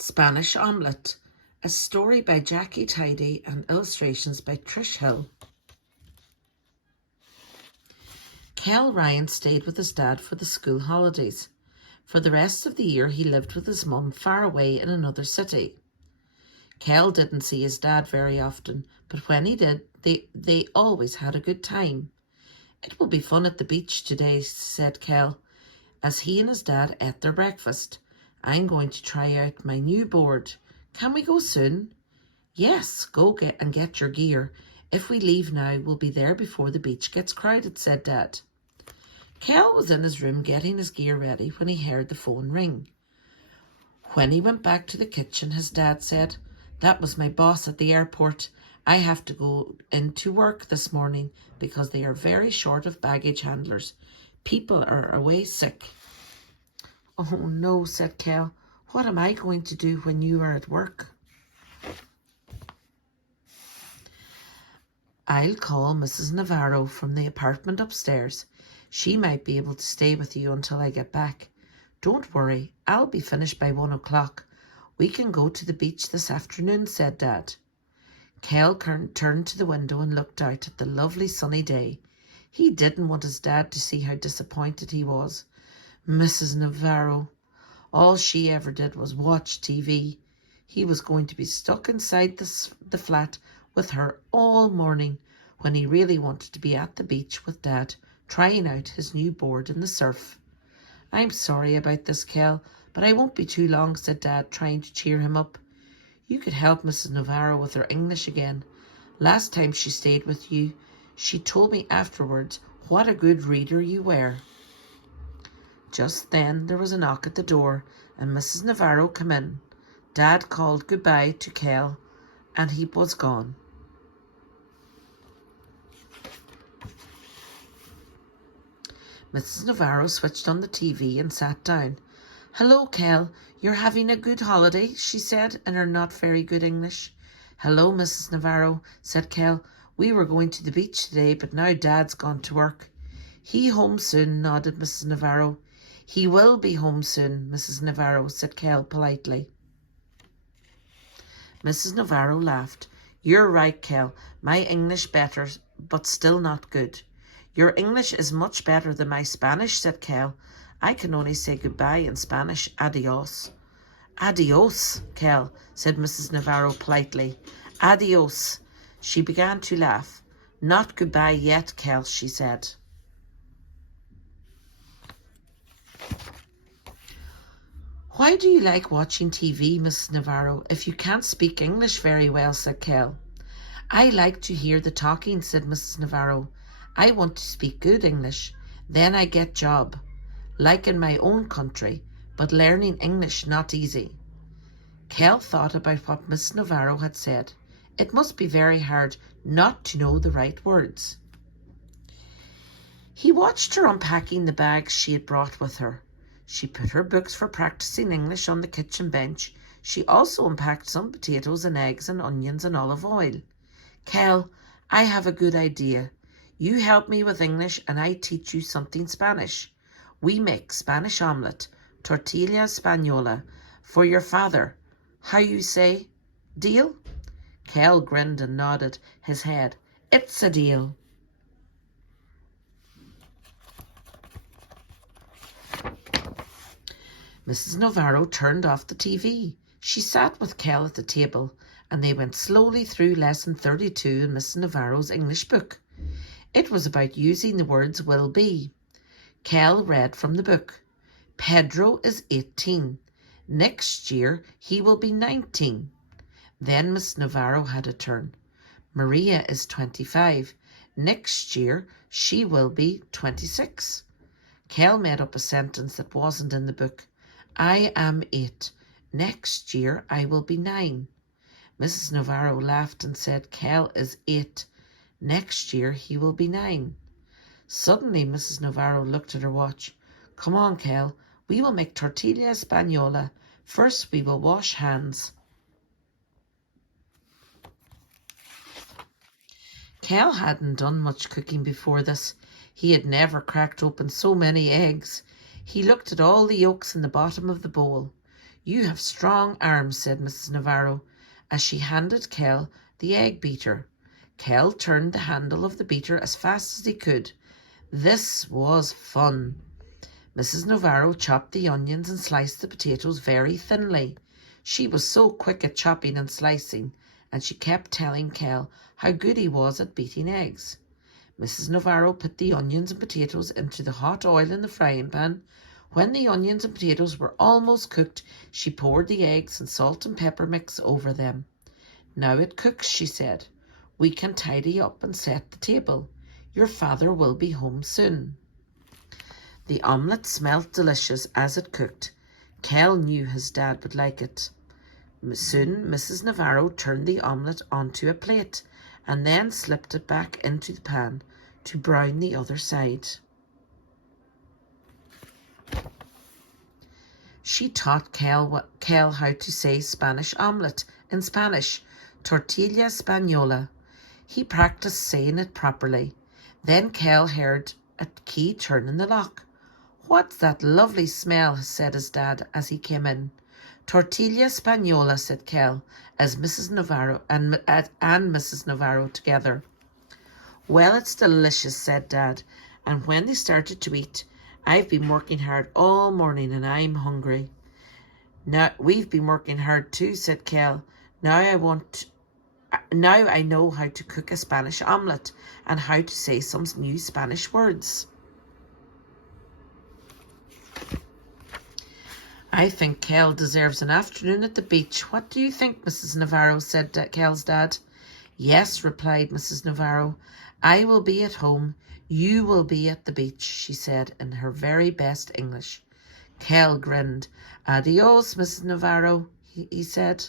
Spanish Omelette, a story by Jackie Tidy and illustrations by Trish Hill. Kel Ryan stayed with his dad for the school holidays. For the rest of the year, he lived with his mum far away in another city. Kel didn't see his dad very often, but when he did, they always had a good time. "It will be fun at the beach today," said Kel, as he and his dad ate their breakfast. "I'm going to try out my new board. Can we go soon?" "Yes, go get your gear. If we leave now, we'll be there before the beach gets crowded," said Dad. Kel was in his room getting his gear ready when he heard the phone ring. When he went back to the kitchen, his dad said, "That was my boss at the airport. I have to go into work this morning because they are very short of baggage handlers. People are away sick." "Oh no," said Kel. "What am I going to do when you are at work?" "I'll call Mrs. Navarro from the apartment upstairs. She might be able to stay with you until I get back. Don't worry, I'll be finished by 1 o'clock. We can go to the beach this afternoon," said Dad. Kel turned to the window and looked out at the lovely sunny day. He didn't want his dad to see how disappointed he was. Mrs. Navarro. All she ever did was watch TV. He was going to be stuck inside the flat with her all morning when he really wanted to be at the beach with Dad, trying out his new board in the surf. "I'm sorry about this, Kel, but I won't be too long," said Dad, trying to cheer him up. "You could help Mrs. Navarro with her English again. Last time she stayed with you, she told me afterwards what a good reader you were." Just then there was a knock at the door and Mrs. Navarro came in. Dad called goodbye to Kel and he was gone. Mrs. Navarro switched on the TV and sat down. "Hello, Kel. You're having a good holiday," she said in her not very good English. "Hello, Mrs. Navarro," said Kel. "We were going to the beach today, but now Dad's gone to work." "He home soon," nodded Mrs. Navarro. "He will be home soon, Mrs. Navarro," said Kel politely. Mrs. Navarro laughed. "You're right, Kel. My English better, but still not good." "Your English is much better than my Spanish," said Kel. "I can only say goodbye in Spanish, adios." "Adios, Kel," said Mrs. Navarro politely. "Adios." She began to laugh. "Not goodbye yet, Kel," she said. "Why do you like watching TV, Mrs. Navarro, if you can't speak English very well?" said Kel. "I like to hear the talking," said Mrs. Navarro. "I want to speak good English. Then I get job, like in my own country, but learning English not easy." Kel thought about what Miss Navarro had said. It must be very hard not to know the right words. He watched her unpacking the bags she had brought with her. She put her books for practicing English on the kitchen bench. She also unpacked some potatoes and eggs and onions and olive oil. "Kel, I have a good idea. You help me with English and I teach you something Spanish. We make Spanish omelette, tortilla española, for your father. How you say? Deal?" Kel grinned and nodded his head. "It's a deal." Mrs. Navarro turned off the TV. She sat with Kel at the table and they went slowly through lesson 32 in Mrs. Navarro's English book. It was about using the words will be. Kel read from the book. "Pedro is 18. Next year he will be 19. Then Miss Navarro had a turn. "Maria is 25. Next year she will be 26. Kel made up a sentence that wasn't in the book. "I am 8. Next year I will be 9. Mrs. Navarro laughed and said, "Kel is 8. Next year he will be 9. Suddenly Mrs. Navarro looked at her watch. "Come on, Kel. We will make tortilla española. First we will wash hands." Kel hadn't done much cooking before this. He had never cracked open so many eggs. He looked at all the yolks in the bottom of the bowl. You have strong arms, said Mrs. Navarro, as she handed Kel the egg beater. Kel turned the handle of the beater as fast as he could. This was fun. Mrs. Navarro chopped the onions and sliced the potatoes very thinly. She was so quick at chopping and slicing, and she kept telling Kel how good he was at beating eggs. Mrs. Navarro put the onions and potatoes into the hot oil in the frying pan. When the onions and potatoes were almost cooked, she poured the eggs and salt and pepper mix over them. Now it cooks, she said. We can tidy up and set the table. Your father will be home soon. The omelette smelt delicious as it cooked. Kel knew his dad would like it. Soon Mrs. Navarro turned the omelette onto a plate and then slipped it back into the pan to brown the other side. She taught Kel how to say Spanish omelette in Spanish, tortilla española. He practiced saying it properly. Then Kel heard a key turn in the lock. What's that lovely smell? Said his dad as he came in. Tortilla española, said Kel, as Mrs. Navarro and Mrs. Navarro together. Well, it's delicious, said Dad, and when they started to eat, I've been working hard all morning and I'm hungry. Now, we've been working hard too, said Kel. Now I know how to cook a Spanish omelette and how to say some new Spanish words. I think Kel deserves an afternoon at the beach. What do you think, Mrs. Navarro? Said Kel's dad. Yes, replied Mrs. Navarro. I will be at home. You will be at the beach, she said in her very best English. Kel grinned. Adios, Mrs. Navarro, he said.